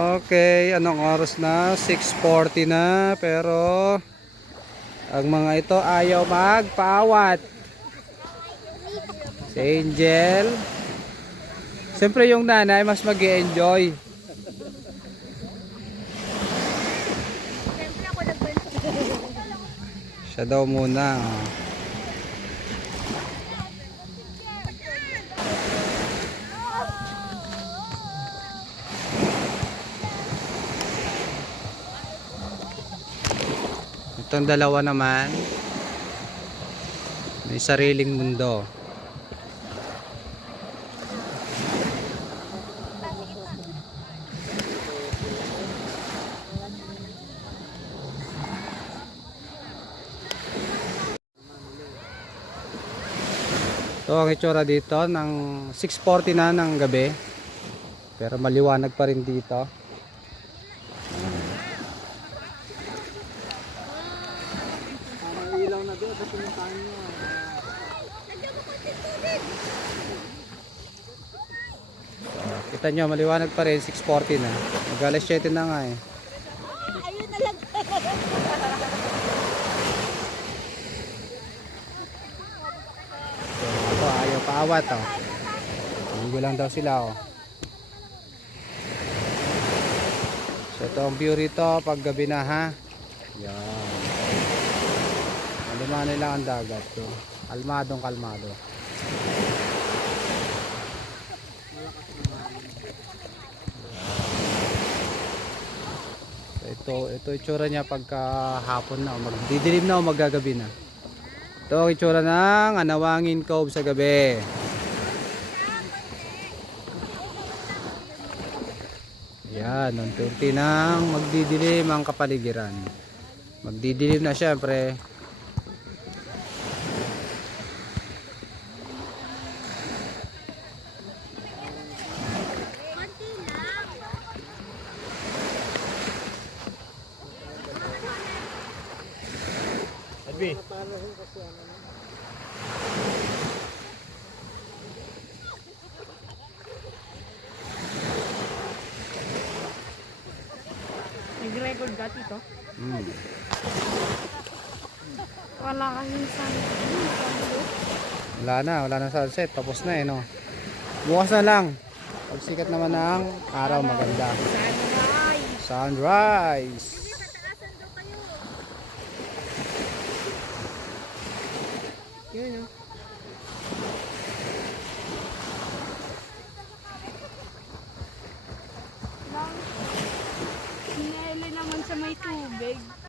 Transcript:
Okay, anong oras na? 6:40 na, pero ang mga ito ayaw magpaawat. Si Angel. Siyempre yung nanay mas mag-e-enjoy. Siya daw muna. Itong dalawa naman may sariling mundo. Ito ang itsura dito ng 6:40 na ng gabi. Pero maliwanag pa rin dito. Ilaw na doon sa pinuntahan nyo. Kita nyo, maliwanag pa rin, 6:40 na. Mag-alas 7 na nga eh. Ayun na lang. Ito, ayaw paawat oh. Ligo lang daw sila oh. So ito ang view rito pag gabi na ha. Yan. Alimanin lang ang dagat to. Kalmadong kalmado. Ito itsura niya pagka hapon na o magdidilim na o maggagabi na. Ito ang itsura ng Anawangin Cove sa gabi. Yan, unti-unti nang magdidilim ang kapaligiran. Magdidilim na syempre. Adbi. Nag-record ka dito? Wala kaming Wala na sunset. Tapos na eh no. Bukas na lang. Pag sikat naman ng araw maganda. Sunrise. Yun o. Sinele naman sa may tubig.